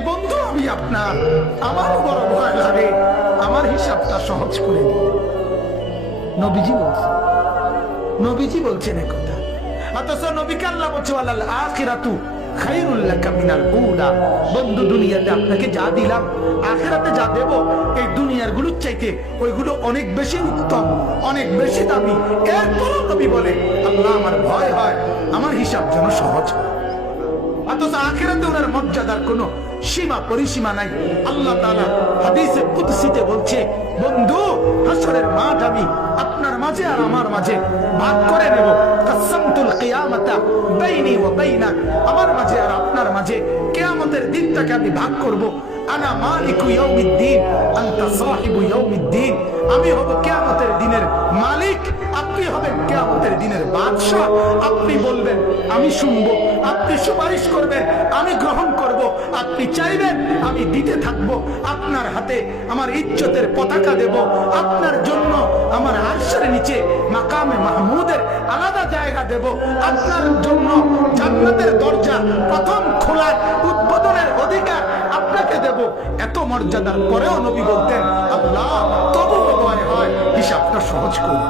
এই বন্ধু আমি আপনার, আমারও বড় ভয় লাগে, আমার হিসাবটা সহজ করে দিন। নবীজি বলছেন একথা, অথচ নবীকে আল্লাহ বলছে ওয়ালাল আখিরাতু খায়রুল লাকা মিনাল উলা। বন্ধু, দুনিয়াতে আপনাকে যা দিলাম, আখিরাতে যা দেব, এই দুনিয়ার গুলোর চাইতে ওইগুলো অনেক বেশি উত্তম, অনেক বেশি দামি। এরপরও নবী বলে আল্লাহ আমার ভয় হয় আমার হিসাব যেন সহজ হয়। অথচ আখিরাতে ওনার মর্যাদার কোনো সীমা পরিসীমা নাই। আল্লাহ তাআলা হাদিসে কুদসিতে বলছে, বন্ধু হাসরের মাঠ আমি আপনার মাঝে আর আমার মাঝে ভাগ করে নেব। কাসামতুল কিয়ামাতা বাইনি ওয়া বাইনাক, আমার মাঝে আর আপনার মাঝে কিয়ামতের দিনটাকে আমি ভাগ করব। আনা মালিকু ইয়াউমিদ্দিন আনতা সাহিবু ইয়াউমিদ্দিন, আমি হব কিয়ামতের দিনের মালিক, আপনি হবেন কিয়ামতের দিনের বাদশা। আপনি বলবেন আমি শুনবো, আপনি সুপারিশ করবেন আমি গ্রহণ করব, আপনি চাইবেন আমি দিতে থাকবো। আপনার হাতে আমার ইজ্জতের পতাকা দেব, আপনার জন্য আমার আরশের নিচে মাকামে মাহমুদের আলাদা জায়গা দেব, আপনার জন্য জান্নাতের দরজা প্রথম খোলার উদ্বোধনের অধিকার আপনাকে দেব। এত মর্যাদার পরেও নবী বলতেন আল্লাহ তবু ভয় হয় হিসাবটা সহজ করুন।